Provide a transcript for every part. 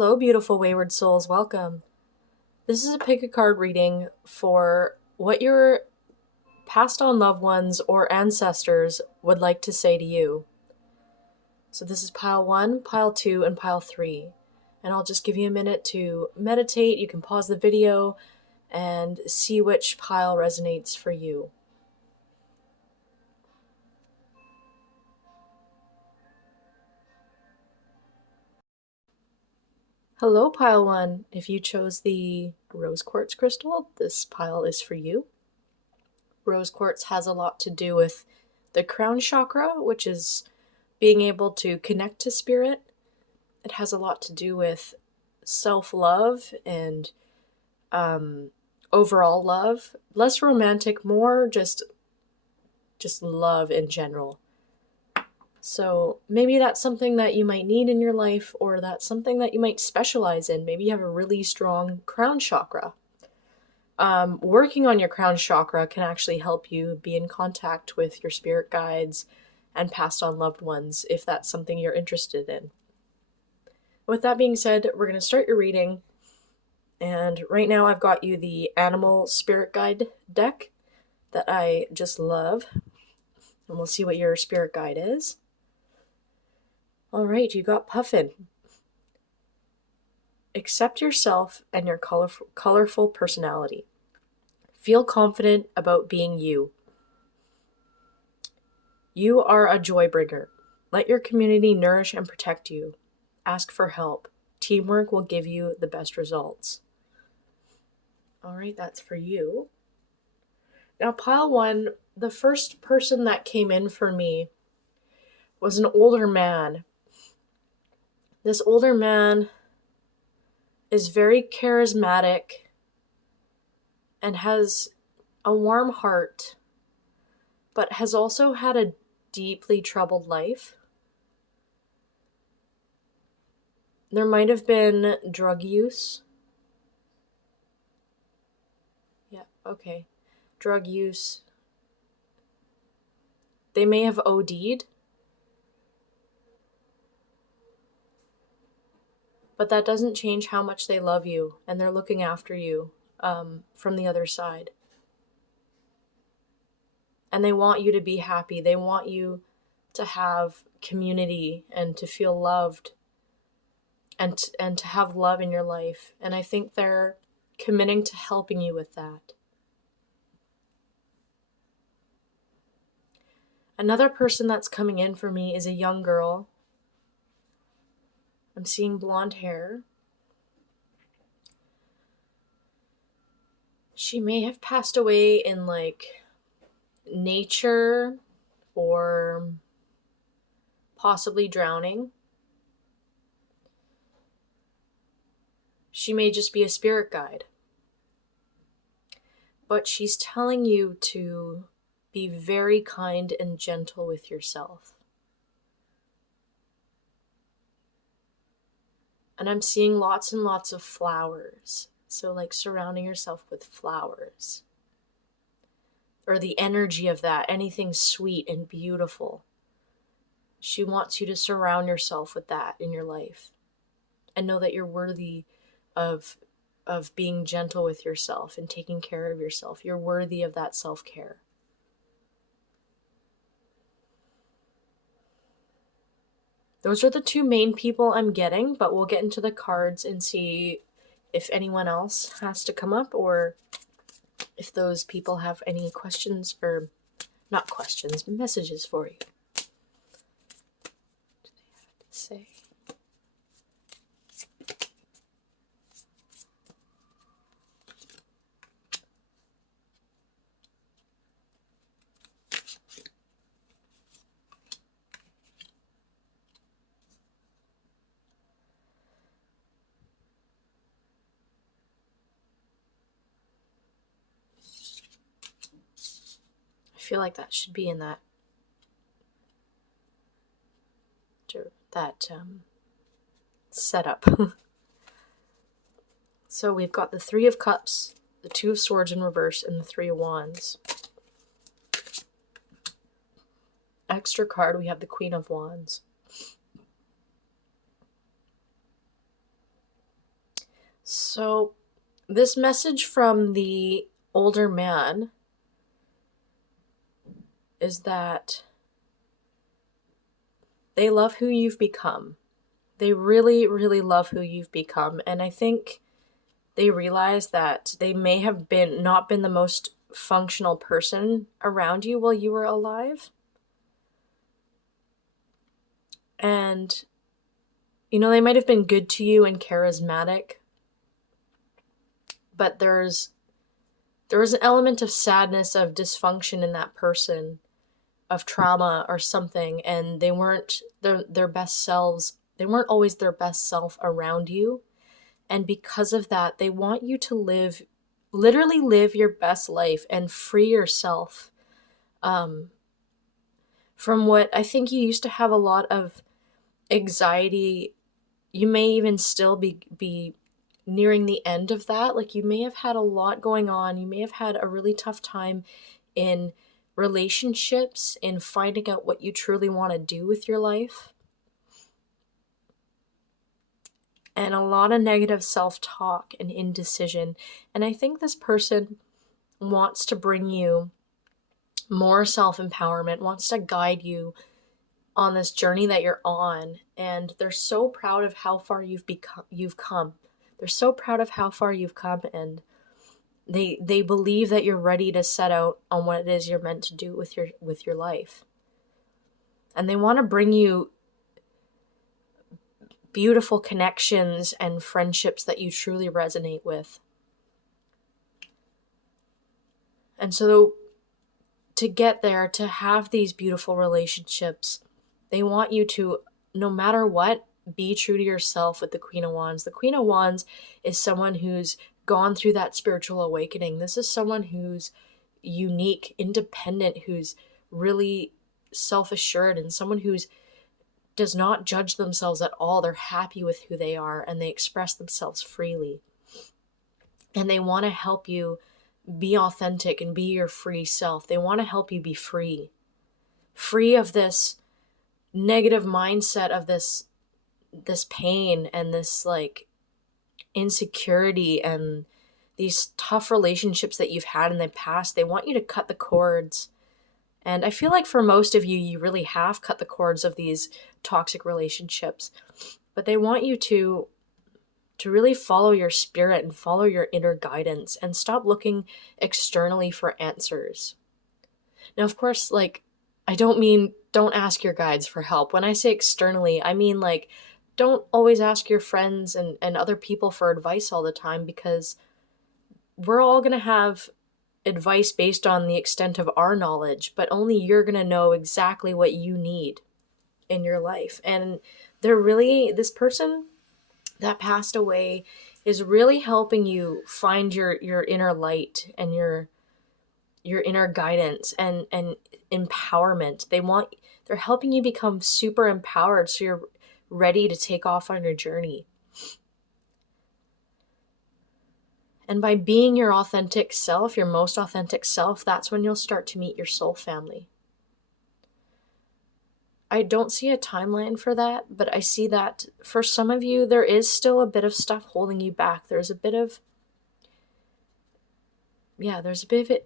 Hello, beautiful wayward souls. Welcome. This is a pick a card reading for what your passed on loved ones or ancestors would like to say to you. So this is pile 1, pile 2, and pile 3. And I'll just give you a minute to meditate. You can pause the video and see which pile resonates for you. Hello, pile 1. If you chose the rose quartz crystal, this pile is for you. Rose quartz has a lot to do with the crown chakra, which is being able to connect to spirit. It has a lot to do with self-love and overall love. Less romantic, more just love in general. So maybe that's something that you might need in your life, or that's something that you might specialize in. Maybe you have a really strong crown chakra. Working on your crown chakra can actually help you be in contact with your spirit guides and passed on loved ones if that's something you're interested in. With that being said, we're going to start your reading. And right now I've got you the Animal Spirit Guide deck that I just love. And we'll see what your spirit guide is. All right, you got Puffin. Accept yourself and your colorful personality. Feel confident about being you. You are a joy bringer. Let your community nourish and protect you. Ask for help. Teamwork will give you the best results. All right, that's for you. Now, pile 1, the first person that came in for me was an older man. This older man is very charismatic and has a warm heart, but has also had a deeply troubled life. There might have been drug use. Yeah, okay. Drug use. They may have OD'd. But that doesn't change how much they love you and they're looking after you from the other side. And they want you to be happy. They want you to have community and to feel loved and to have love in your life. And I think they're committing to helping you with that. Another person that's coming in for me is a young girl. I'm seeing blonde hair. She may have passed away in nature or possibly drowning. She may just be a spirit guide. But she's telling you to be very kind and gentle with yourself. And I'm seeing lots and lots of flowers. So surrounding yourself with flowers. Or the energy of that, anything sweet and beautiful. She wants you to surround yourself with that in your life. And know that you're worthy of being gentle with yourself and taking care of yourself. You're worthy of that self-care. Those are the two main people I'm getting, but we'll get into the cards and see if anyone else has to come up or if those people have any questions, or not questions, messages for you. What do they have to say? I feel like that should be in that setup. So we've got the 3 of Cups, the 2 of Swords in reverse, and the 3 of Wands. Extra card, we have the Queen of Wands. So, this message from the older man is that they love who you've become. They really, really love who you've become. And I think they realize that they may have not been the most functional person around you while you were alive. And, they might have been good to you and charismatic, but there was an element of sadness, of dysfunction in that person, of trauma or something, and they weren't their best selves. They weren't always their best self around you. And because of that, they want you to literally live your best life and free yourself from what I think you used to have a lot of anxiety. You may even still be nearing the end of that. Like, you may have had a lot going on. You may have had a really tough time in relationships, in finding out what you truly want to do with your life. And a lot of negative self-talk and indecision. And I think this person wants to bring you more self-empowerment, wants to guide you on this journey that you're on. And they're so proud of how far you've come. They're so proud of how far you've come, and they believe that you're ready to set out on what it is you're meant to do with your life. And they want to bring you beautiful connections and friendships that you truly resonate with. And so to get there, to have these beautiful relationships, they want you to, no matter what, be true to yourself with the Queen of Wands. The Queen of Wands is someone who's gone through that spiritual awakening. This is someone who's unique, independent, who's really self-assured, and someone who's does not judge themselves at all. They're happy with who they are, and they express themselves freely. And they want to help you be authentic and be your free self. They want to help you be free of this negative mindset, of this pain and this like insecurity and these tough relationships that you've had in the past. They want you to cut the cords. And I feel like for most of you, you really have cut the cords of these toxic relationships. But they want you to really follow your spirit and follow your inner guidance and stop looking externally for answers. Now, of course, like, I don't mean don't ask your guides for help. When I say externally, I mean like don't always ask your friends and other people for advice all the time, because we're all going to have advice based on the extent of our knowledge, but only you're going to know exactly what you need in your life. And this person that passed away is really helping you find your inner light and your inner guidance and empowerment. They're helping you become super empowered so you're ready to take off on your journey. And by being your authentic self, your most authentic self, that's when you'll start to meet your soul family. I don't see a timeline for that, but I see that for some of you, there is still a bit of stuff holding you back. There's a bit of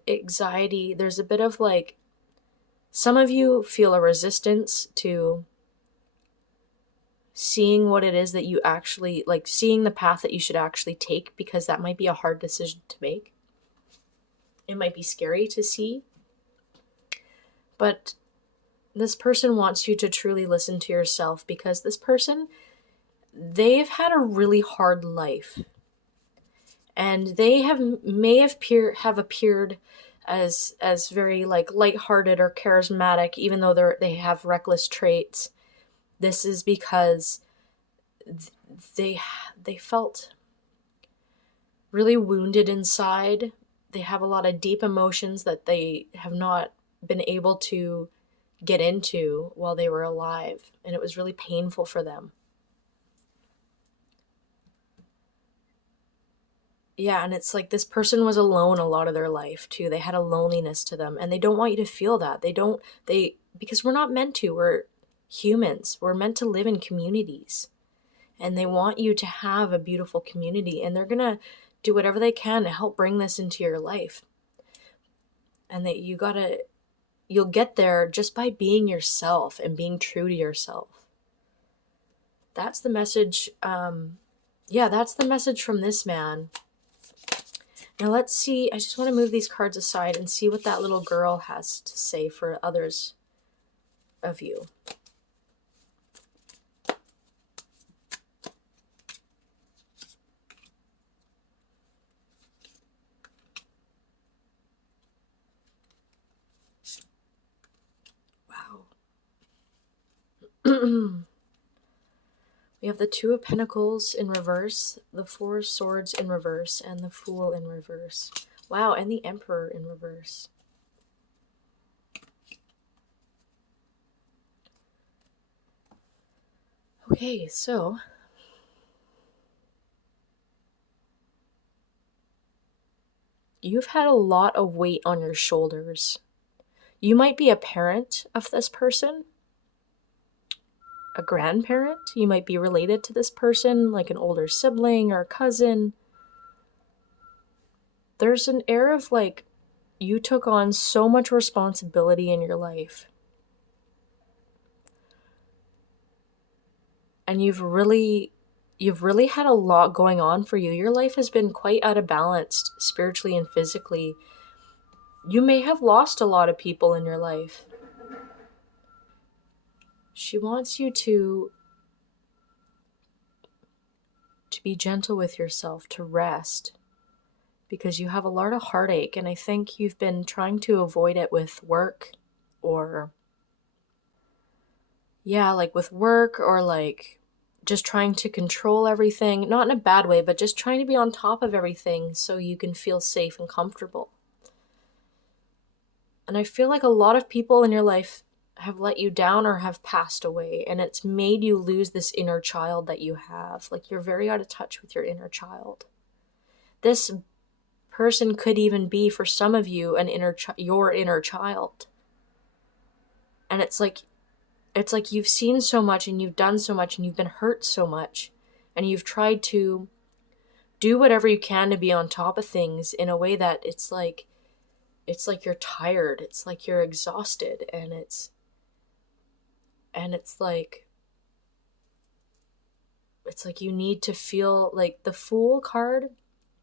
anxiety. There's a bit of like, some of you feel a resistance to seeing what it is that you actually, like seeing the path that you should actually take, because that might be a hard decision to make. It might be scary to see. But this person wants you to truly listen to yourself, because this person, they've had a really hard life. And they may have appeared as very like lighthearted or charismatic, even though they have reckless traits. This is because they felt really wounded inside. They have a lot of deep emotions that they have not been able to get into while they were alive, and it was really painful for them. Yeah, and it's like this person was alone a lot of their life too. They had a loneliness to them, and they don't want you to feel that. Because we're not meant to. We're humans. We're meant to live in communities. and they want you to have a beautiful community, and they're gonna do whatever they can to help bring this into your life. And that you'll get there just by being yourself and being true to yourself. That's the message. That's the message from this man. Now let's see. I just want to move these cards aside and see what that little girl has to say for others of you. Wow. We have the Two of Pentacles in reverse, the Four of Swords in reverse, and the Fool in reverse. Wow, and the Emperor in reverse. Okay, so you've had a lot of weight on your shoulders. You might be a parent of this person, a grandparent. You might be related to this person, like an older sibling or a cousin. There's an air of like you took on so much responsibility in your life. And you've really had a lot going on for you. Your life has been quite out of balance spiritually and physically. You may have lost a lot of people in your life. She wants you to be gentle with yourself, to rest, because you have a lot of heartache, and I think you've been trying to avoid it with work or like just trying to control everything, not in a bad way, but just trying to be on top of everything so you can feel safe and comfortable. And I feel like a lot of people in your life have let you down or have passed away, and it's made you lose this inner child that you have. Like, you're very out of touch with your inner child. This person could even be, for some of you, your inner child. And it's like you've seen so much and you've done so much and you've been hurt so much, and you've tried to do whatever you can to be on top of things in a way that it's like you're tired, it's like you're exhausted, and it's like you need to feel like the Fool card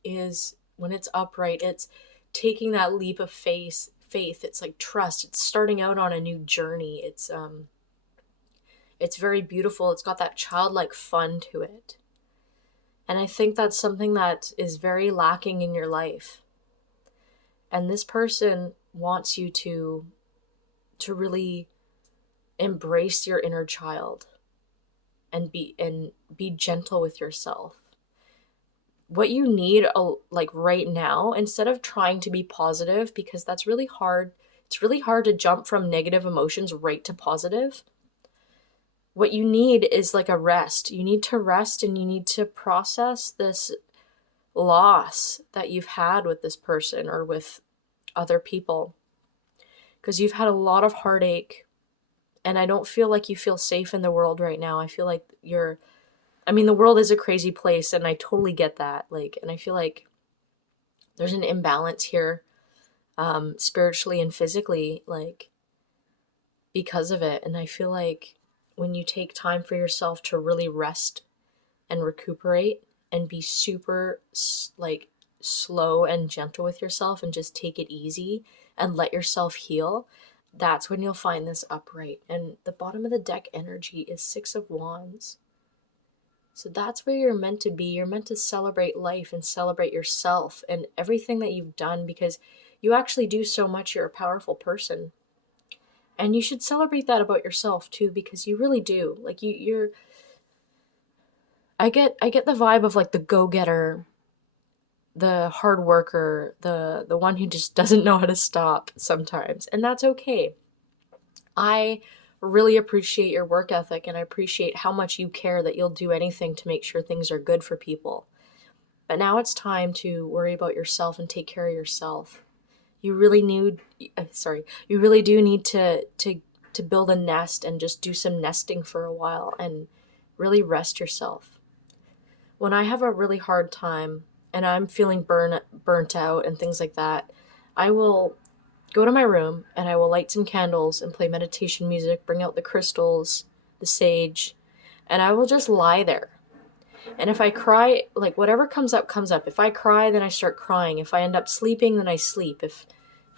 is, when it's upright, it's taking that leap of faith. It's like trust. It's starting out on a new journey. It's very beautiful. It's got that childlike fun to it. And I think that's something that is very lacking in your life. And this person wants you to really embrace your inner child and be gentle with yourself. What you need, like right now, instead of trying to be positive, because that's really hard. It's really hard to jump from negative emotions right to positive. What you need is like a rest. You need to rest, and you need to process this loss that you've had with this person or with other people, because you've had a lot of heartache, and I don't feel like you feel safe in the world right now. I feel like the world is a crazy place, and I totally get that. And I feel like there's an imbalance here, spiritually and physically, because of it. And I feel like when you take time for yourself to really rest and recuperate and be super slow and gentle with yourself and just take it easy and let yourself heal, that's when you'll find this upright. And the bottom of the deck energy is Six of Wands. So that's where you're meant to be. You're meant to celebrate life and celebrate yourself and everything that you've done, because you actually do so much. You're a powerful person. And you should celebrate that about yourself too, because you really do. I get the vibe of like the go-getter, the hard worker, the one who just doesn't know how to stop sometimes. And that's okay. I really appreciate your work ethic, and I appreciate how much you care that you'll do anything to make sure things are good for people. But now it's time to worry about yourself and take care of yourself. You really do need to build a nest and just do some nesting for a while and really rest yourself. when I have a really hard time and I'm feeling burnt out and things like that, I will go to my room and I will light some candles and play meditation music, bring out the crystals, the sage, and I will just lie there. And if I cry, like whatever comes up, comes up. If I cry, then I start crying. If I end up sleeping, then I sleep. If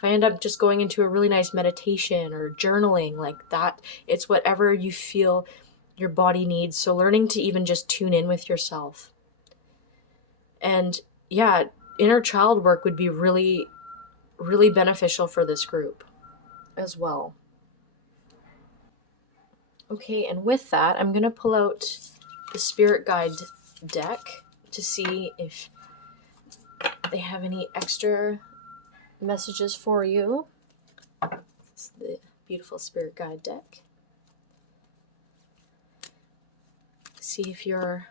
I end up just going into a really nice meditation or journaling like that, it's whatever you feel your body needs. So learning to even just tune in with yourself. And yeah, inner child work would be really, really beneficial for this group as well. Okay, and with that, I'm going to pull out the spirit guide deck to see if they have any extra messages for you. This is the beautiful spirit guide deck. See if your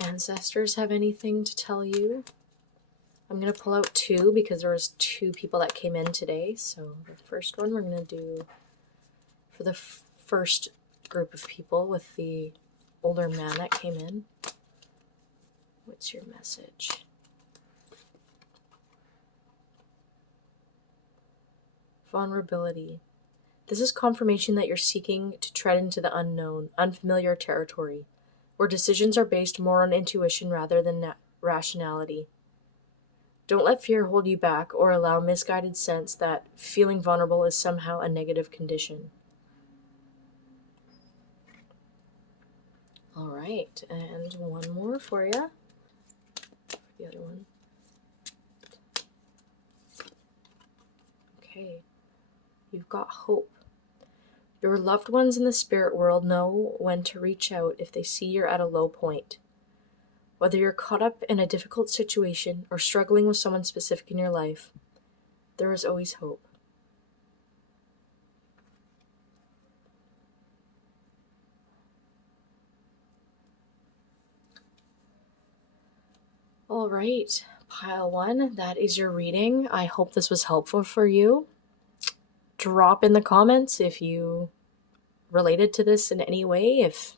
ancestors have anything to tell you. I'm going to pull out two because there was two people that came in today. So the first one we're going to do for the first group of people with the older man that came in. What's your message? Vulnerability. This is confirmation that you're seeking to tread into the unknown, unfamiliar territory, where decisions are based more on intuition rather than rationality. Don't let fear hold you back or allow misguided sense that feeling vulnerable is somehow a negative condition. All right, and one more for you. The other one. Okay, you've got hope. Your loved ones in the spirit world know when to reach out if they see you're at a low point. Whether you're caught up in a difficult situation or struggling with someone specific in your life, there is always hope. All right, pile one, that is your reading. I hope this was helpful for you. Drop in the comments if you related to this in any way, if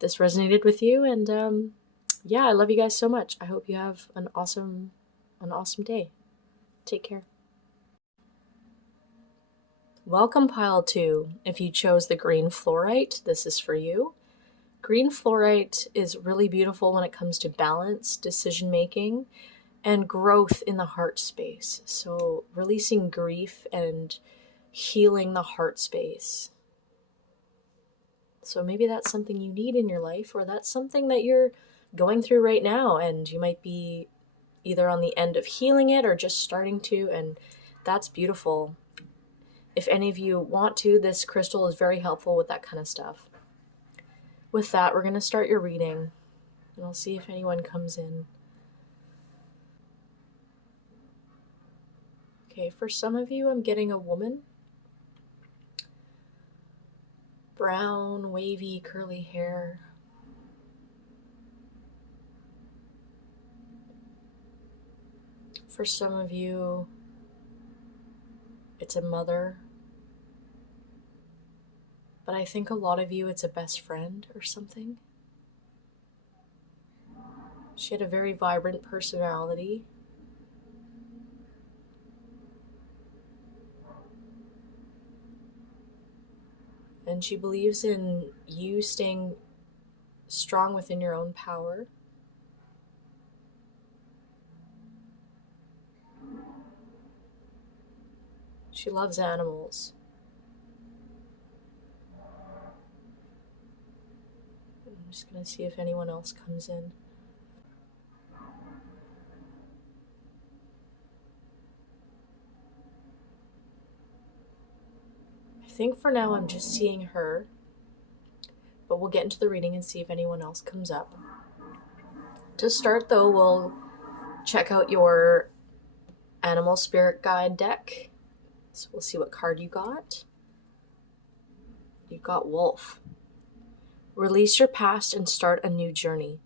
this resonated with you, and yeah, I love you guys so much. I hope you have an awesome day. Take care. Welcome, pile 2. If you chose the green fluorite, this is for you. Green fluorite is really beautiful when it comes to balance, decision making, and growth in the heart space. So releasing grief and healing the heart space. So maybe that's something you need in your life, or that's something that you're going through right now, and you might be either on the end of healing it or just starting to, and that's beautiful. If any of you want to, this crystal is very helpful with that kind of stuff. With that, we're going to start your reading, and I'll see if anyone comes in. Okay, for some of you, I'm getting a woman. Brown, wavy, curly hair. For some of you, it's a mother. But I think a lot of you, it's a best friend or something. She had a very vibrant personality. And she believes in you staying strong within your own power. She loves animals. I'm just going to see if anyone else comes in. I think for now I'm just seeing her, but we'll get into the reading and see if anyone else comes up. To start though, we'll check out your animal spirit guide deck. So we'll see what card you got. You got Wolf. Release your past and start a new journey.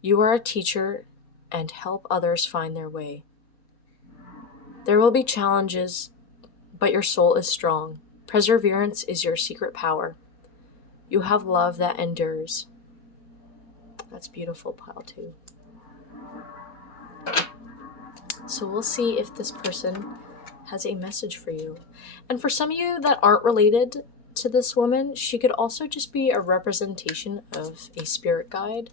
You are a teacher and help others find their way. There will be challenges, but your soul is strong. Perseverance is your secret power. You have love that endures. That's beautiful, pile 2. So we'll see if this person has a message for you. And for some of you that aren't related to this woman, she could also just be a representation of a spirit guide.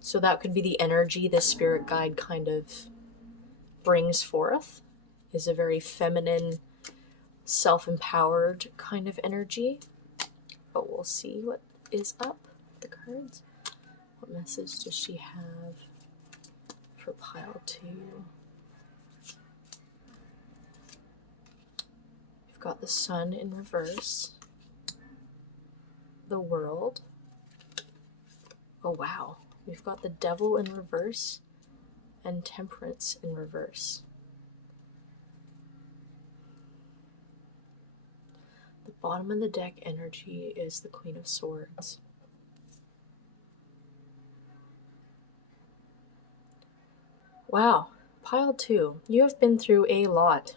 So that could be the energy this spirit guide kind of brings forth, is a very feminine, self-empowered kind of energy. But we'll see what is up with the cards. What message does she have for pile 2? We've got the Sun in reverse, the World. Oh wow, we've got the Devil in reverse and Temperance in reverse. The bottom of the deck energy is the Queen of Swords. Wow, pile 2, you have been through a lot.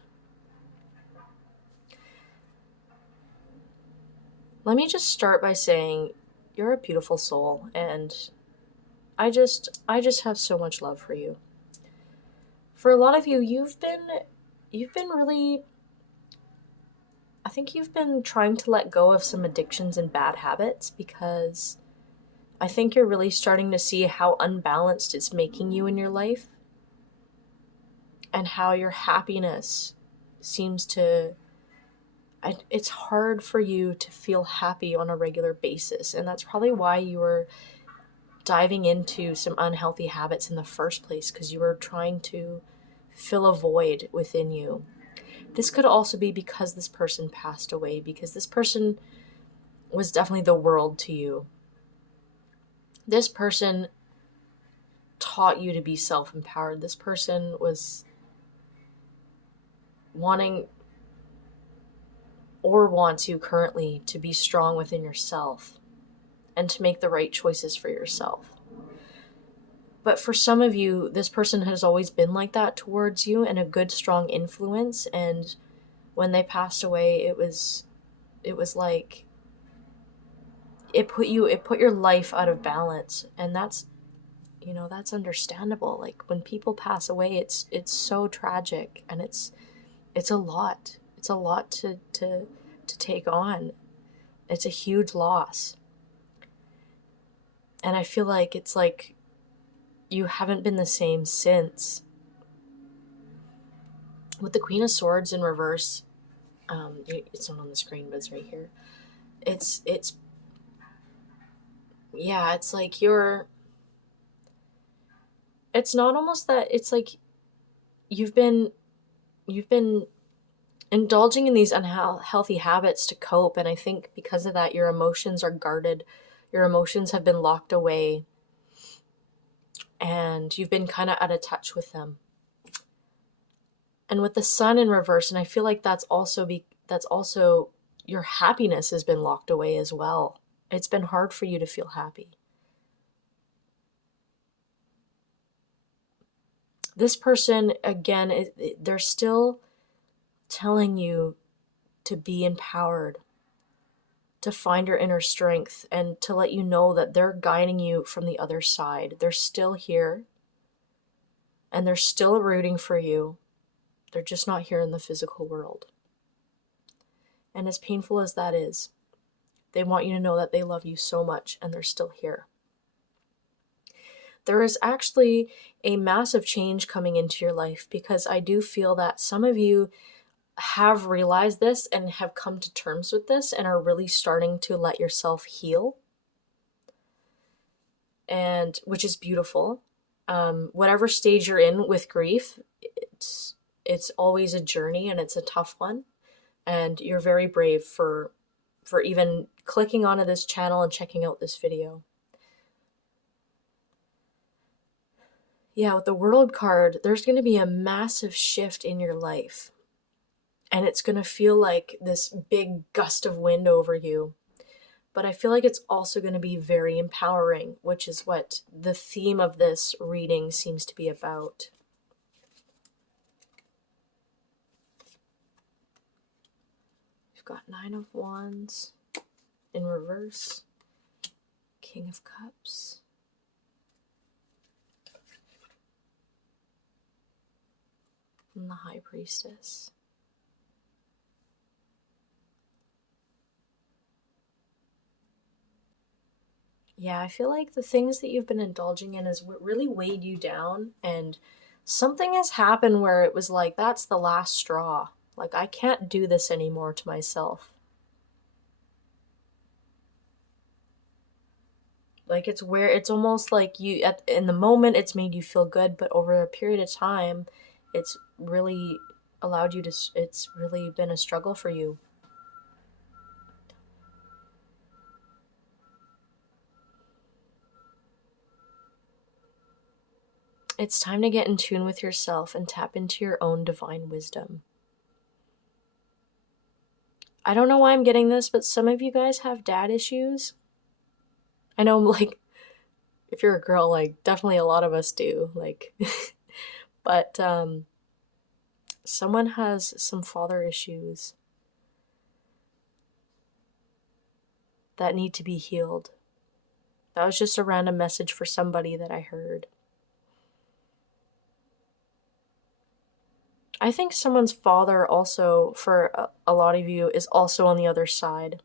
Let me just start by saying you're a beautiful soul, and I just have so much love for you. For a lot of you, you've been really, I think you've been trying to let go of some addictions and bad habits, because I think you're really starting to see how unbalanced it's making you in your life, and how your happiness seems to, it's hard for you to feel happy on a regular basis. And that's probably why you were diving into some unhealthy habits in the first place, because you were trying to fill a void within you. This could also be because this person passed away, because this person was definitely the world to you. This person taught you to be self-empowered. This person was wanting, or wants you currently, to be strong within yourself and to make the right choices for yourself. But for some of you, this person has always been like that towards you, and a good, strong influence. And when they passed away, it was like it put your life out of balance. And that's, that's understandable. Like, when people pass away, it's so tragic, and it's a lot. It's a lot to take on. It's a huge loss. And I feel like it's like you haven't been the same since. With the Queen of Swords in reverse, it's not on the screen, but it's right here. It's like it's not almost that, it's like you've been indulging in these unhealthy habits to cope. And I think because of that, your emotions are guarded. Your emotions have been locked away, and you've been kind of out of touch with them. And with the Sun in reverse, and I feel like that's also your happiness has been locked away as well. It's been hard for you to feel happy. This person, again, they're still telling you to be empowered, to find your inner strength, and to let you know that they're guiding you from the other side. They're still here, and they're still rooting for you. They're just not here in the physical world. And as painful as that is, they want you to know that they love you so much, and they're still here. There is actually a massive change coming into your life, because I do feel that some of you have realized this and have come to terms with this and are really starting to let yourself heal, and which is beautiful. Whatever stage you're in with grief, it's always a journey, and it's a tough one. And you're very brave for even clicking onto this channel and checking out this video. Yeah, with the World card, there's going to be a massive shift in your life. And it's going to feel like this big gust of wind over you. But I feel like it's also going to be very empowering, which is what the theme of this reading seems to be about. We've got 9 of Wands in reverse, King of Cups, And the High Priestess. Yeah, I feel like the things that you've been indulging in has really weighed you down, and something has happened where it was like, that's the last straw. Like, I can't do this anymore to myself. Like, it's almost like in the moment it's made you feel good, but over a period of time, it's really allowed you to, it's really been a struggle for you. It's time to get in tune with yourself and tap into your own divine wisdom. I don't know why I'm getting this, but some of you guys have dad issues. I know, like, if you're a girl, like, definitely a lot of us do, like, but, someone has some father issues that need to be healed. That was just a random message for somebody that I heard. I think someone's father also, for a lot of you, is also on the other side.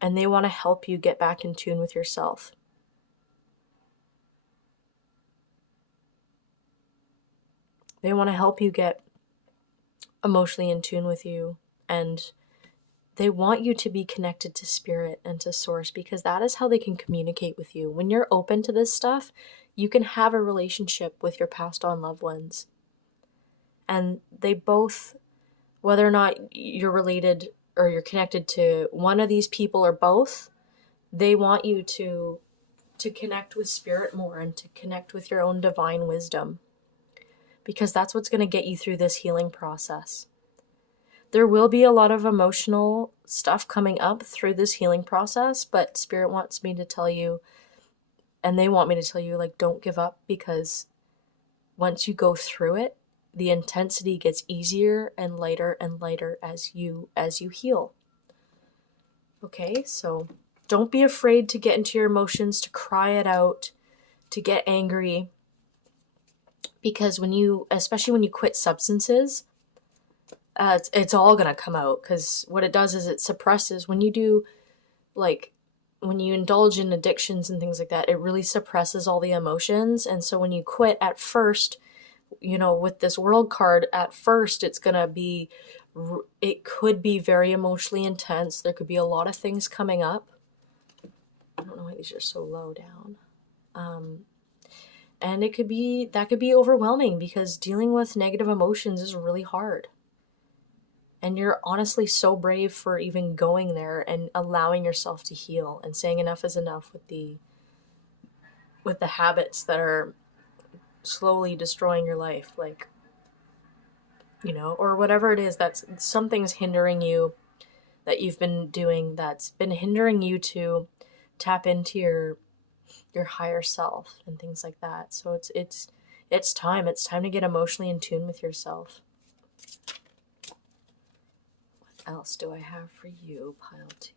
And they want to help you get back in tune with yourself. They want to help you get emotionally in tune with you. And they want you to be connected to spirit and to source, because that is how they can communicate with you. When you're open to this stuff, you can have a relationship with your passed on loved ones. And they both, whether or not you're related or you're connected to one of these people or both, they want you to connect with spirit more and to connect with your own divine wisdom, because that's what's going to get you through this healing process. There will be a lot of emotional stuff coming up through this healing process, but spirit wants me to tell you, and they want me to tell you, like, don't give up, because once you go through it, the intensity gets easier and lighter as you heal. Okay, so don't be afraid to get into your emotions, to cry it out, to get angry, because especially when you quit substances, it's all gonna come out, because what it does is it suppresses. When you do, like, when you indulge in addictions and things like that, it really suppresses all the emotions. And so when you quit, at first, with this world card, at first it could be very emotionally intense. There could be a lot of things coming up. I don't know why these are so low down. And that could be overwhelming, because dealing with negative emotions is really hard. And you're honestly so brave for even going there and allowing yourself to heal and saying enough is enough with the habits that are slowly destroying your life, like, or whatever it is that's something's hindering you, that you've been doing, that's been hindering you to tap into your higher self and things like that. So it's time to get emotionally in tune with yourself. What else do I have for you, pile 2?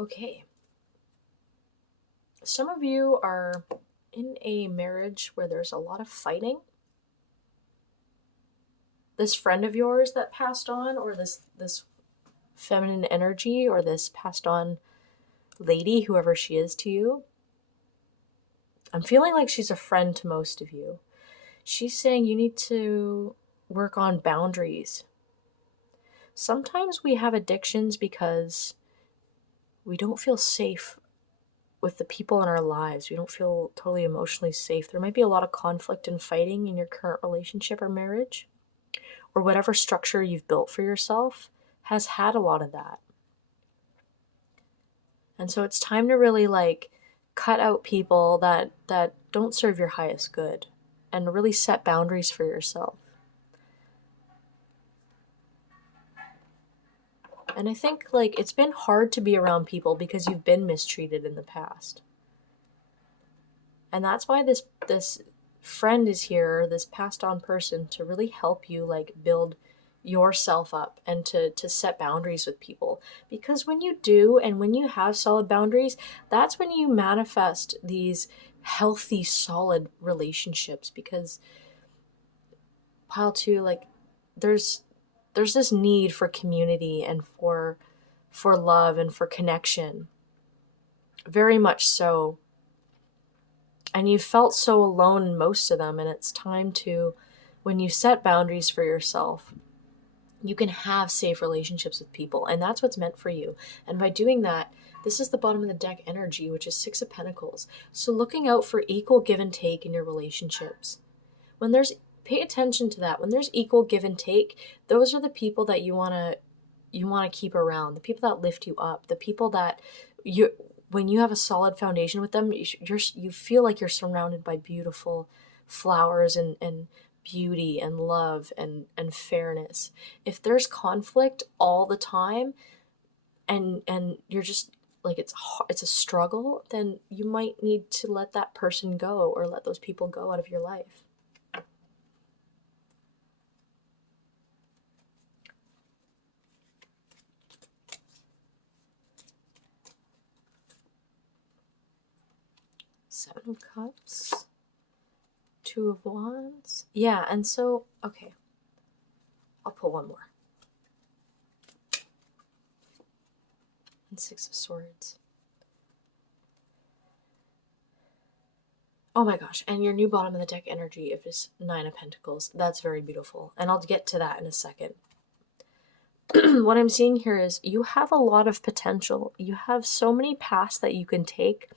Okay. Some of you are in a marriage where there's a lot of fighting. This friend of yours that passed on, or this feminine energy, or this passed on lady, whoever she is to you, I'm feeling like she's a friend to most of you. She's saying you need to work on boundaries. Sometimes we have addictions because we don't feel safe with the people in our lives. We don't feel totally emotionally safe. There might be a lot of conflict and fighting in your current relationship or marriage, or whatever structure you've built for yourself has had a lot of that. And so it's time to really, like, cut out people that don't serve your highest good, and really set boundaries for yourself. And I think, like, it's been hard to be around people because you've been mistreated in the past. And that's why this friend is here, this passed on person, to really help you like build yourself up and to set boundaries with people. Because when you do, and when you have solid boundaries, that's when you manifest these healthy, solid relationships. Because pile two, like there's this need for community and for love and for connection, very much so. And you felt so alone in most of them, and it's time to, when you set boundaries for yourself, you can have safe relationships with people, and that's what's meant for you. And by doing that, this is the bottom of the deck energy, which is Six of Pentacles. So looking out for equal give and take in your relationships. When there's, pay attention to that. When there's equal give and take, those are the people that you want to keep around, the people that lift you up, the people that you, when you have a solid foundation with them, you feel like you're surrounded by beautiful flowers and beauty and love and fairness. If there's conflict all the time and you're just like it's a struggle, then you might need to let that person go, or let those people go out of your life. Seven of Cups, Two of Wands. Yeah, and so, okay. I'll pull one more. And Six of Swords. Oh my gosh, and your new bottom of the deck energy, if it's Nine of Pentacles, that's very beautiful. And I'll get to that in a second. What I'm seeing here is you have a lot of potential. You have so many paths that you can take.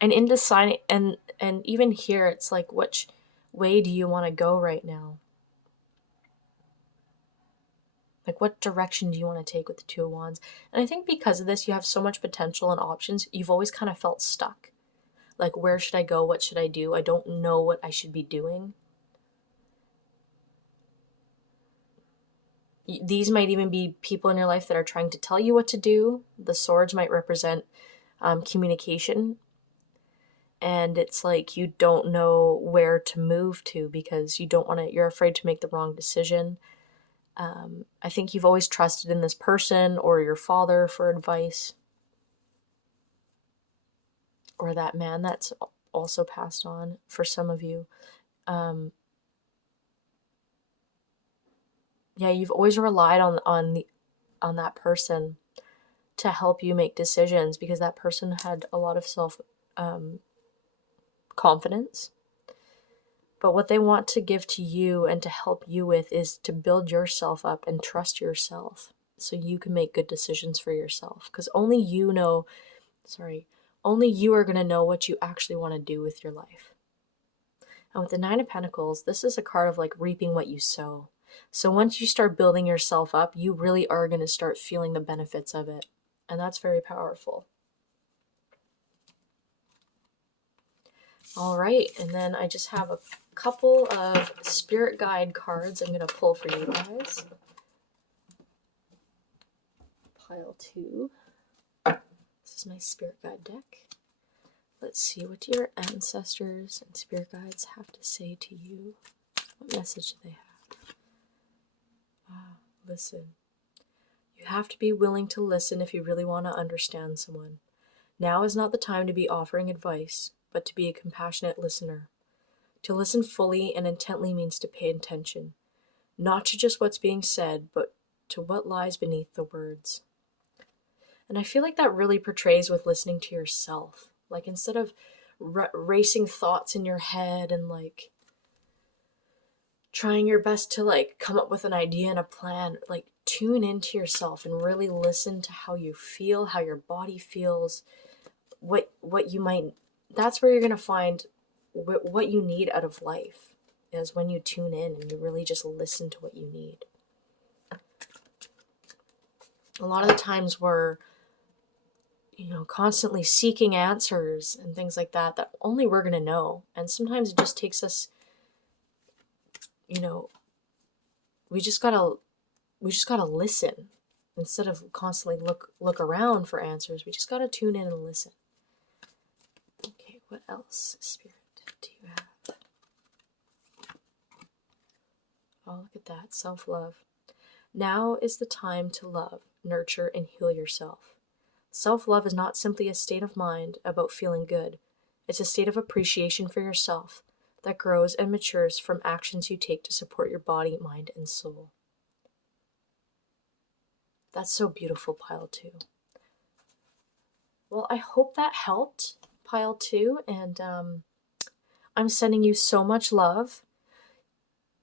And in deciding, and even here, it's like, which way do you want to go right now? Like, what direction do you want to take with the Two of Wands? And I think because of this, you have so much potential and options. You've always kind of felt stuck. Like, where should I go? What should I do? I don't know what I should be doing. These might even be people in your life that are trying to tell you what to do. The swords might represent communication. And it's like you don't know where to move to because you don't want to, you're afraid to make the wrong decision. I think you've always trusted in this person or your father for advice. Or that man that's also passed on for some of you. Yeah, you've always relied on that person to help you make decisions because that person had a lot of self confidence. But what they want to give to you and to help you with is to build yourself up and trust yourself so you can make good decisions for yourself. Because only you know, only you are going to know what you actually want to do with your life. And with the Nine of Pentacles, this is a card of like reaping what you sow. So once you start building yourself up, you really are going to start feeling the benefits of it. And that's very powerful. All right, and then I just have a couple of spirit guide cards I'm going to pull for you guys. Pile two. This is my spirit guide deck. Let's see, what do your ancestors and spirit guides have to say to you? What message do they have? Listen. You have to be willing to listen if you really want to understand someone. Now is not the time to be offering advice, but to be a compassionate listener. To listen fully and intently means to pay attention, not to just what's being said, but to what lies beneath the words. And I feel like that really portrays with listening to yourself. Like instead of racing thoughts in your head and like trying your best to like come up with an idea and a plan, like tune into yourself and really listen to how you feel, how your body feels, what you might, that's where you're going to find what you need out of life, is when you tune in and you really just listen to what you need. A lot of the times we're, constantly seeking answers and things like that only we're going to know. And sometimes it just takes us, we just gotta listen instead of constantly look around for answers. We just gotta tune in and listen. Okay, what else, Spirit? do you have? Oh, look at that. Self-love. Now is the time to love, nurture, and heal yourself. Self-love is not simply a state of mind about feeling good. It's a state of appreciation for yourself that grows and matures from actions you take to support your body, mind, and soul. That's so beautiful, pile 2. Well, I hope that helped, pile 2, and I'm sending you so much love.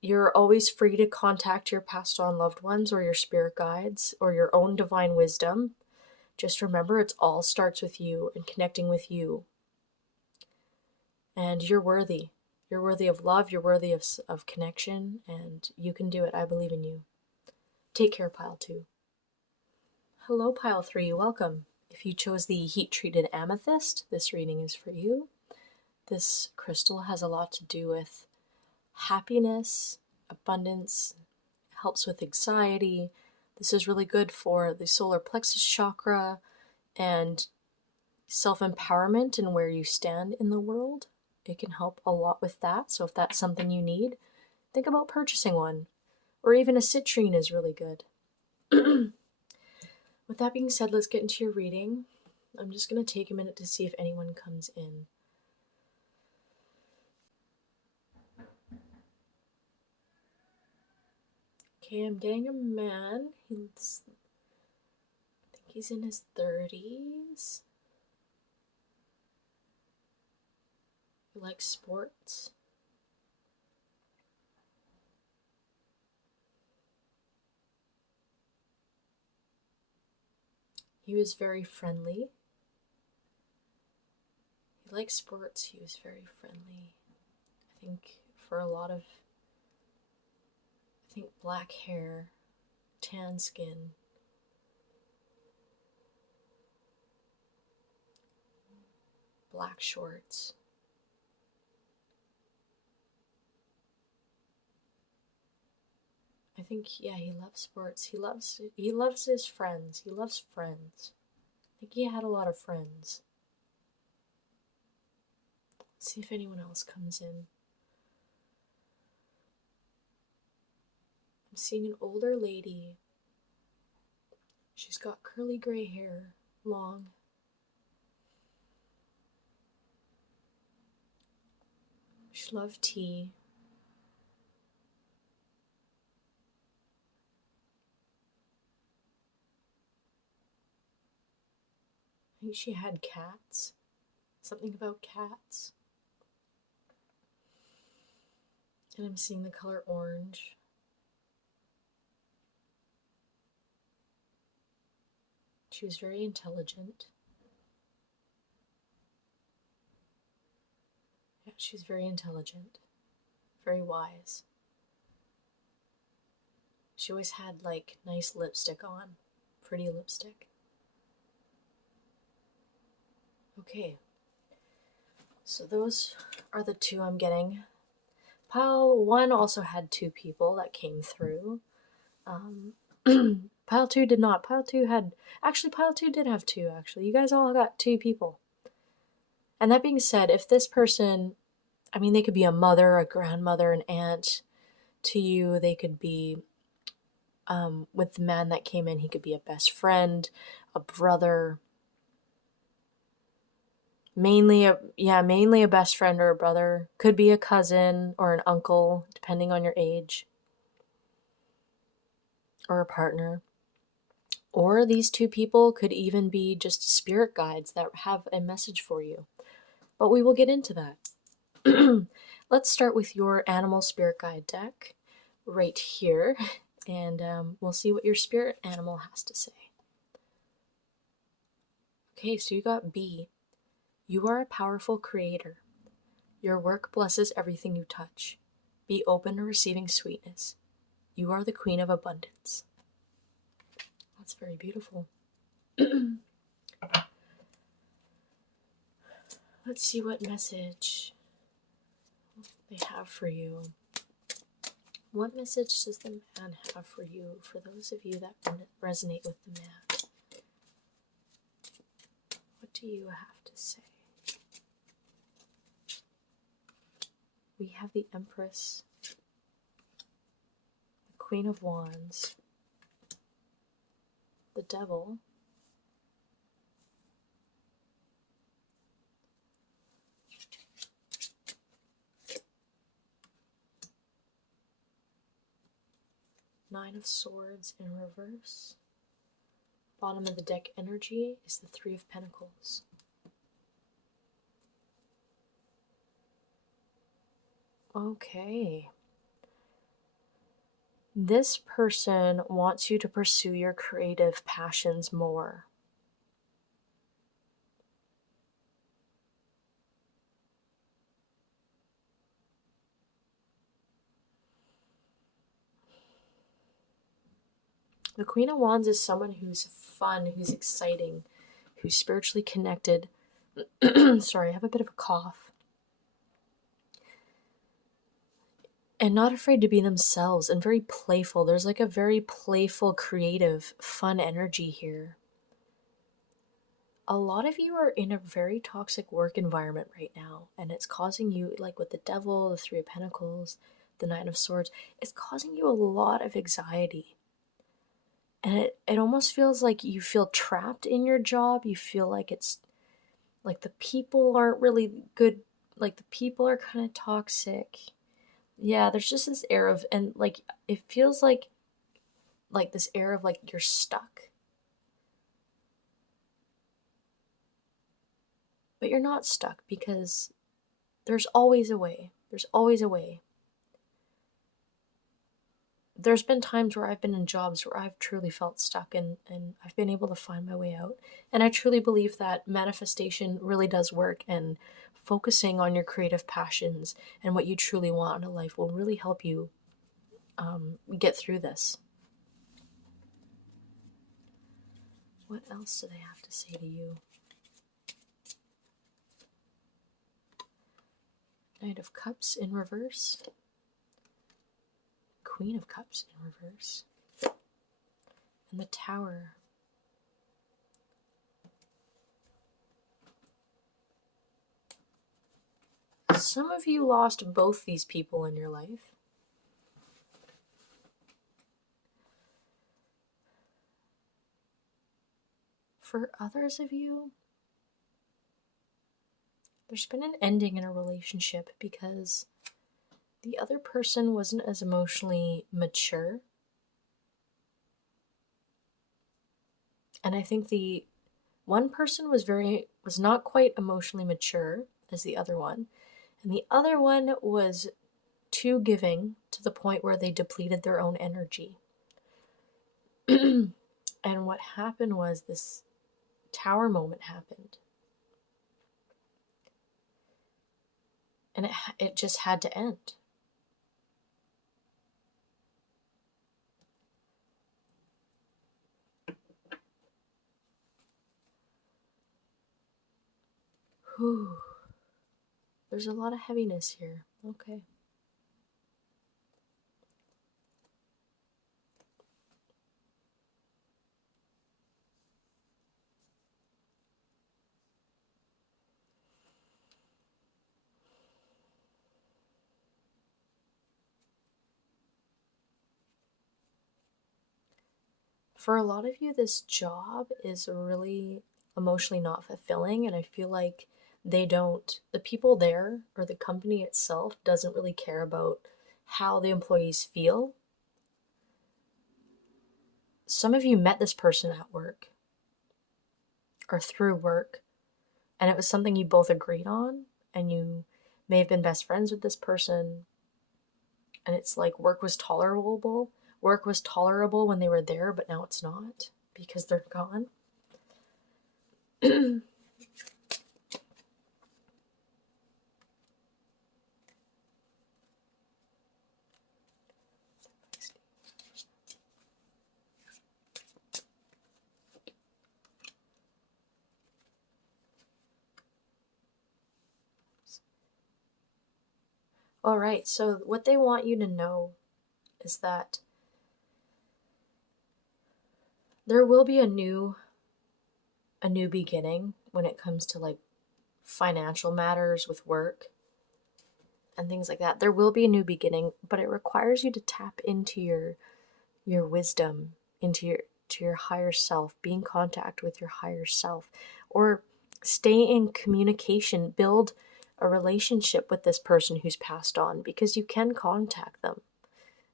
You're always free to contact your passed on loved ones or your spirit guides or your own divine wisdom. Just remember, it all starts with you and connecting with you. And you're worthy. You're worthy of love, you're worthy of connection, and you can do it. I believe in you. Take care, pile 2. Hello, pile 3. Welcome. If you chose the heat-treated amethyst, this reading is for you. This crystal has a lot to do with happiness, abundance, helps with anxiety. This is really good for the solar plexus chakra and self-empowerment and where you stand in the world. It can help a lot with that. So if that's something you need, think about purchasing one. Or even a citrine is really good. With that being said, let's get into your reading. I'm just going to take a minute to see if anyone comes in. Okay, I'm getting a man. I think he's in his 30s. He likes sports. He was very friendly. He likes sports. He was very friendly. I think for a lot of, black hair, tan skin. Black shorts. I think, yeah, he loves sports. He loves his friends. He loves friends. I think he had a lot of friends. Let's see if anyone else comes in. I'm seeing an older lady. She's got curly gray hair, long. She loved tea. I think she had cats. Something about cats. And I'm seeing the color orange. She was very intelligent. Yeah, she was very intelligent. Very wise. She always had, like, nice lipstick on. Pretty lipstick. Okay. So those are the 2 I'm getting. Pile 1 also had 2 people that came through. Pile 2 did not. Pile 2 did have 2, actually. You guys all got 2 people. And that being said, if this person, they could be a mother, a grandmother, an aunt to you. They could be, with the man that came in, he could be a best friend, a brother. Mainly a best friend or a brother. Could be a cousin or an uncle, depending on your age. Or a partner. Or these 2 people could even be just spirit guides that have a message for you. But we will get into that. Let's start with your animal spirit guide deck right here. And we'll see what your spirit animal has to say. Okay, so you got B. You are a powerful creator. Your work blesses everything you touch. Be open to receiving sweetness. You are the queen of abundance. That's very beautiful. Let's see what message they have for you. What message does the man have for you, for those of you that resonate with the man? What do you have to say? we have the Empress, the Queen of Wands, the Devil, Nine of Swords in reverse. Bottom of the deck energy is the Three of Pentacles. Okay. This person wants you to pursue your creative passions more. The Queen of Wands is someone who's fun, who's exciting, who's spiritually connected. Sorry, I have a bit of a cough. And not afraid to be themselves and very playful. There's like a very playful, creative, fun energy here. A lot of you are in a very toxic work environment right now, and it's causing you, like with the Devil, the Three of Pentacles, the Nine of Swords, it's causing you a lot of anxiety. And it almost feels like you feel trapped in your job. You feel like it's like the people aren't really good, like the people are kind of toxic. Yeah, there's just this air of, and like it feels like this air of like you're stuck. But you're not stuck because there's always a way. There's always a way. There's been times where I've been in jobs where I've truly felt stuck, and I've been able to find my way out. And I truly believe that manifestation really does work, and focusing on your creative passions and what you truly want in a life will really help you get through this. What else do they have to say to you? Knight of Cups in reverse. Queen of Cups in reverse. And the Tower. Some of you lost both these people in your life. For others of you, there's been an ending in a relationship because the other person wasn't as emotionally mature. And I think the one person was not quite emotionally mature as the other one. And the other one was too giving to the point where they depleted their own energy. And what happened was this Tower moment happened. And it just had to end. Whew. There's a lot of heaviness here. Okay. For a lot of you, this job is really emotionally not fulfilling, and I feel like the people there or the company itself doesn't really care about how the employees feel. Some of you met this person at work or through work, and it was something you both agreed on, and you may have been best friends with this person, and it's like work was tolerable. Work was tolerable when they were there, but now it's not because they're gone. All right, so what they want you to know is that there will be a new beginning when it comes to like financial matters with work. and things like that. There will be a new beginning, but it requires you to tap into your wisdom, into your higher self, be in contact with your higher self, or stay in communication, build a relationship with this person who's passed on, because you can contact them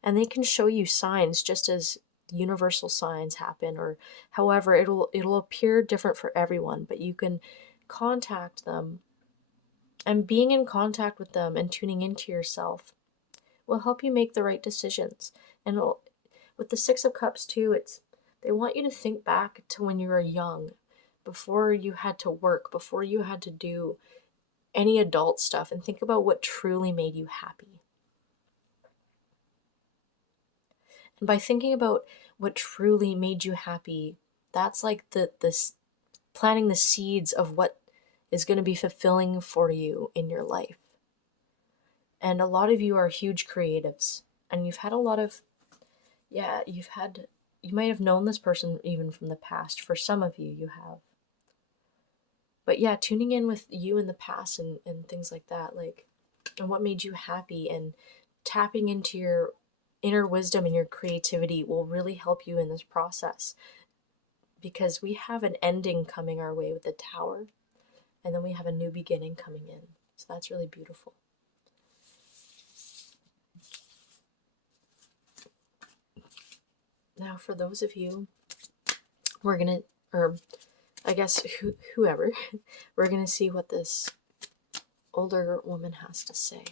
and they can show you signs, just as universal signs happen, or however it'll appear different for everyone, but you can contact them, and being in contact with them and tuning into yourself will help you make the right decisions. And with the Six of Cups too, they want you to think back to when you were young, before you had to work, before you had to do any adult stuff, and think about what truly made you happy. And by thinking about what truly made you happy, that's like this planting the seeds of what is going to be fulfilling for you in your life. And a lot of you are huge creatives, and you've had a lot of, you might have known this person even from the past. For some of you, you have. But yeah, tuning in with you in the past and things like that, like, and what made you happy, and tapping into your inner wisdom and your creativity will really help you in this process, because we have an ending coming our way with the Tower, and then we have a new beginning coming in. So that's really beautiful. Now, for those of you, we're gonna, or I guess whoever, we're gonna see what this older woman has to say.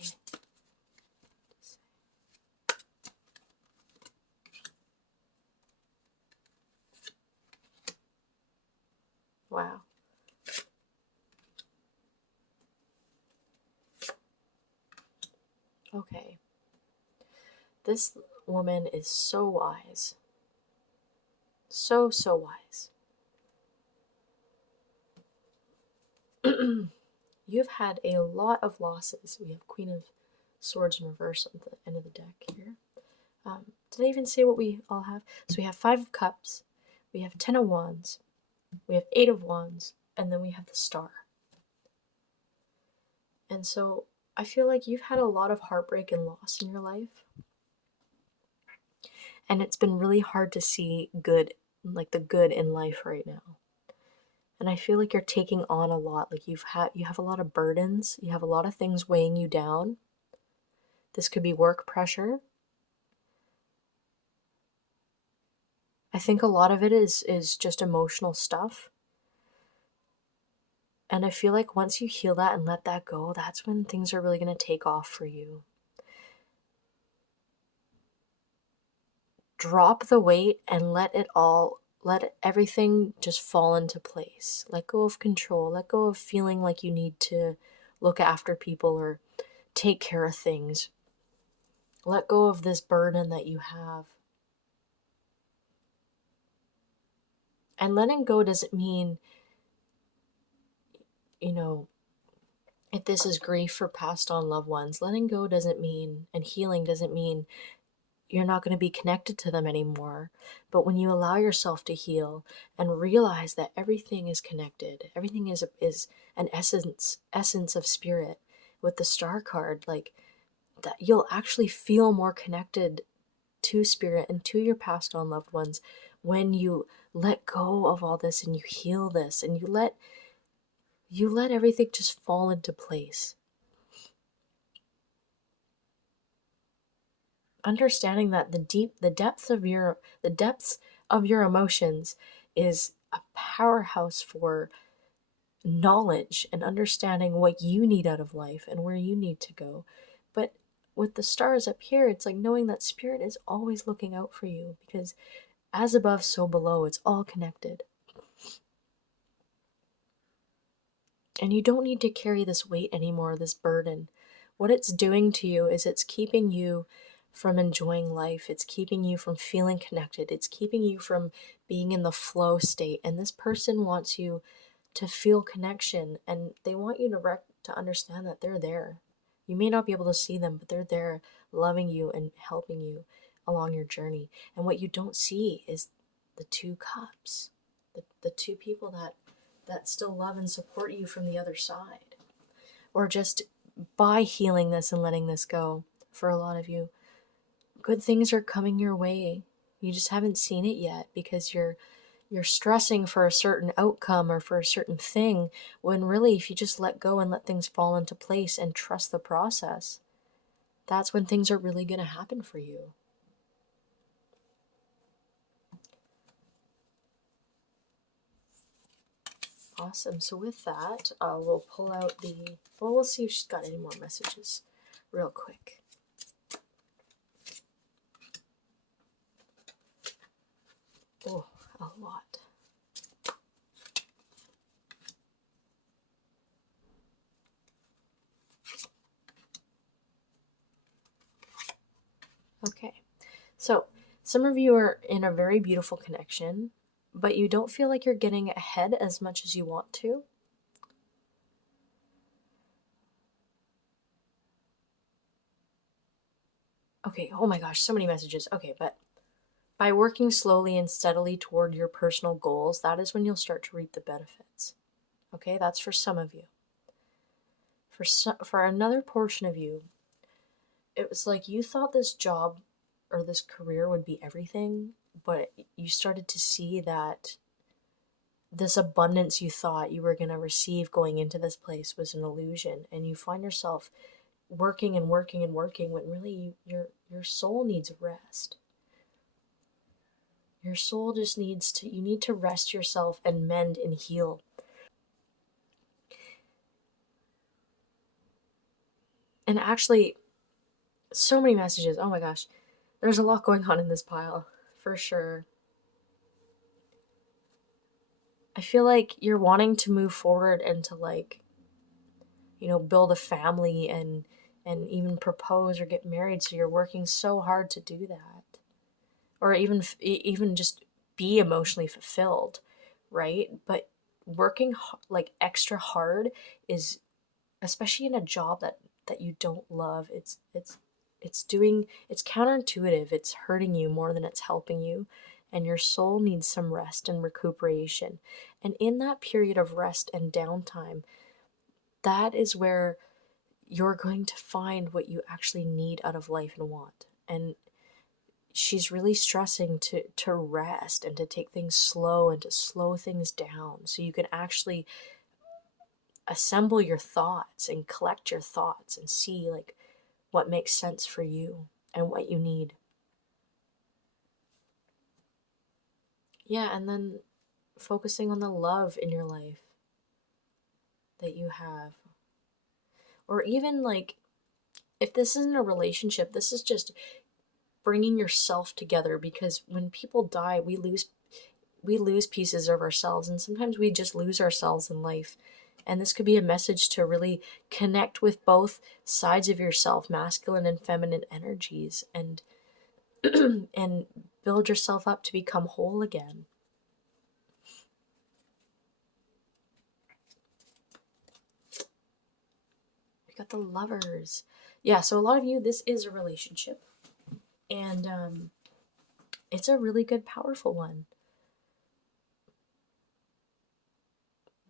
Wow. Okay. This woman is so wise. So wise. You've had a lot of losses. We have Queen of Swords in reverse at the end of the deck here. Did I even say what we all have? So we have Five of Cups, we have Ten of Wands, we have Eight of Wands, and then we have the Star. And so I feel like you've had a lot of heartbreak and loss in your life. And it's been really hard to see good, like the good in life right now. And I feel like you're taking on a lot. Like you have a lot of burdens. You have a lot of things weighing you down. This could be work pressure. I think a lot of it is just emotional stuff. And I feel like once you heal that and let that go, that's when things are really going to take off for you. Drop the weight and let everything just fall into place. Let go of control. Let go of feeling like you need to look after people or take care of things. Let go of this burden that you have. And letting go doesn't mean, if this is grief for passed on loved ones, letting go doesn't mean, and healing doesn't mean you're not going to be connected to them anymore. But when you allow yourself to heal and realize that everything is connected, everything is an essence of spirit, with the Star card, like that, you'll actually feel more connected to spirit and to your passed on loved ones when you let go of all this and you heal this and you let everything just fall into place. Understanding that the depths of your emotions is a powerhouse for knowledge and understanding what you need out of life and where you need to go. But with the stars up here, it's like knowing that spirit is always looking out for you, because as above, so below, it's all connected. And you don't need to carry this weight anymore, this burden. What it's doing to you is it's keeping you from enjoying life. It's keeping you from feeling connected. It's keeping you from being in the flow state. And this person wants you to feel connection, and they want you to understand that they're there. You may not be able to see them, but they're there loving you and helping you along your journey. And what you don't see is the Two Cups, the two people that still love and support you from the other side, or just by healing this and letting this go, for a lot of you, good things are coming your way. You just haven't seen it yet because you're stressing for a certain outcome or for a certain thing, when really, if you just let go and let things fall into place and trust the process, that's when things are really going to happen for you. Awesome. So with that, we'll pull out we'll see if she's got any more messages real quick. Oh, a lot. Okay. So some of you are in a very beautiful connection, but you don't feel like you're getting ahead as much as you want to. Okay, oh my gosh, so many messages. Okay, but by working slowly and steadily toward your personal goals, that is when you'll start to reap the benefits. Okay, that's for some of you. For another portion of you, it was like you thought this job or this career would be everything, but you started to see that this abundance you thought you were going to receive going into this place was an illusion, and you find yourself working and working and working when really your soul needs rest. Your soul just you need to rest yourself and mend and heal. And actually, so many messages. Oh my gosh. There's a lot going on in this pile, for sure. I feel like you're wanting to move forward and to build a family and even propose or get married, so you're working so hard to do that. Or even just be emotionally fulfilled, right? But working extra hard is, especially in a job that you don't love, it's counterintuitive. It's hurting you more than it's helping you, and your soul needs some rest and recuperation. And in that period of rest and downtime, that is where you're going to find what you actually need out of life and want. And she's really stressing to rest and to take things slow and to slow things down, so you can actually assemble your thoughts and collect your thoughts and see what makes sense for you and what you need. Yeah, and then focusing on the love in your life that you have. Or even if this isn't a relationship, this is just bringing yourself together, because when people die, we lose pieces of ourselves, and sometimes we just lose ourselves in life. And this could be a message to really connect with both sides of yourself, masculine and feminine energies, and and build yourself up to become whole again. We got the Lovers. Yeah, so a lot of you, this is a relationship. And it's a really good, powerful one.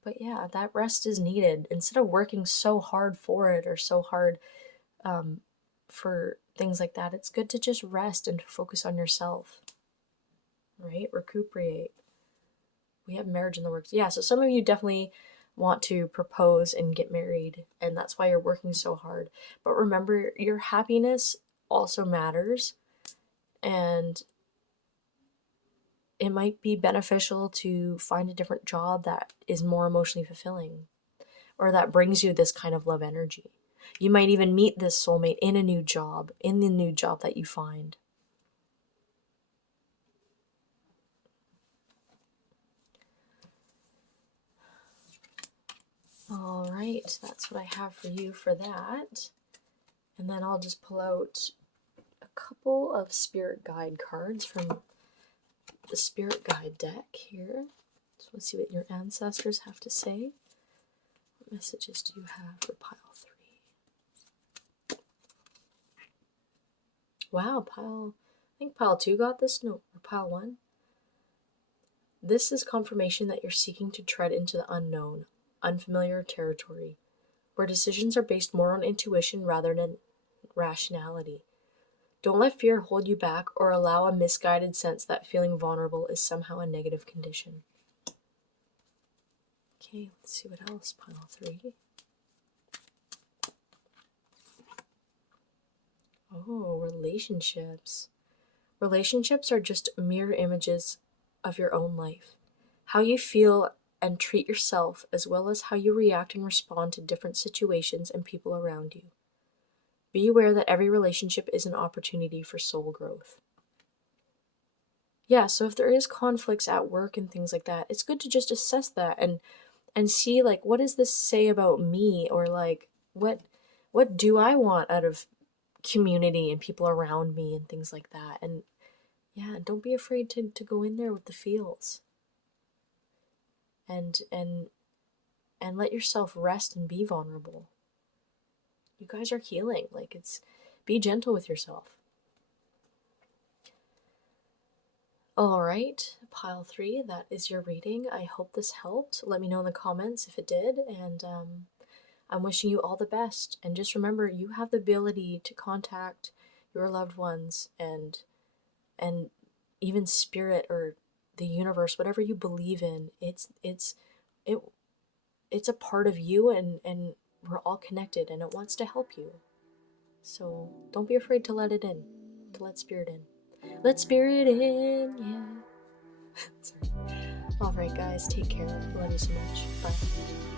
But yeah, that rest is needed. Instead of working so hard for it, or so hard for things like that, it's good to just rest and focus on yourself. Right? Recuperate. We have marriage in the works. Yeah, so some of you definitely want to propose and get married, and that's why you're working so hard. But remember, your happiness also matters, and it might be beneficial to find a different job that is more emotionally fulfilling, or that brings you this kind of love energy. You might even meet this soulmate in the new job that you find. All right, that's what I have for you for that. And then I'll just pull out a couple of spirit guide cards from the spirit guide deck here. So let's see what your ancestors have to say. What messages do you have for pile 3? Wow, I think pile 2 got this. No, or pile 1. This is confirmation that you're seeking to tread into the unknown, unfamiliar territory. where decisions are based more on intuition rather than rationality. Don't let fear hold you back or allow a misguided sense that feeling vulnerable is somehow a negative condition. Okay, let's see what else. Pile 3. Oh, relationships. Relationships are just mirror images of your own life. How you feel and treat yourself, as well as how you react and respond to different situations and people around you. Be aware that every relationship is an opportunity for soul growth. Yeah, so if there is conflicts at work and things like that, it's good to just assess that and see, like, what does this say about me, or like what do I want out of community and people around me and things like that. And yeah, don't be afraid to go in there with the feels. And let yourself rest and be vulnerable. You guys are healing. Like, be gentle with yourself. All right, pile 3, that is your reading. I hope this helped. Let me know in the comments if it did, and I'm wishing you all the best. And just remember, you have the ability to contact your loved ones and even spirit or the universe, whatever you believe in. It's a part of you, and we're all connected, and it wants to help you. So don't be afraid to let it in, to let spirit in. Let spirit in, yeah. Sorry. All right, guys, take care. Love you so much. Bye.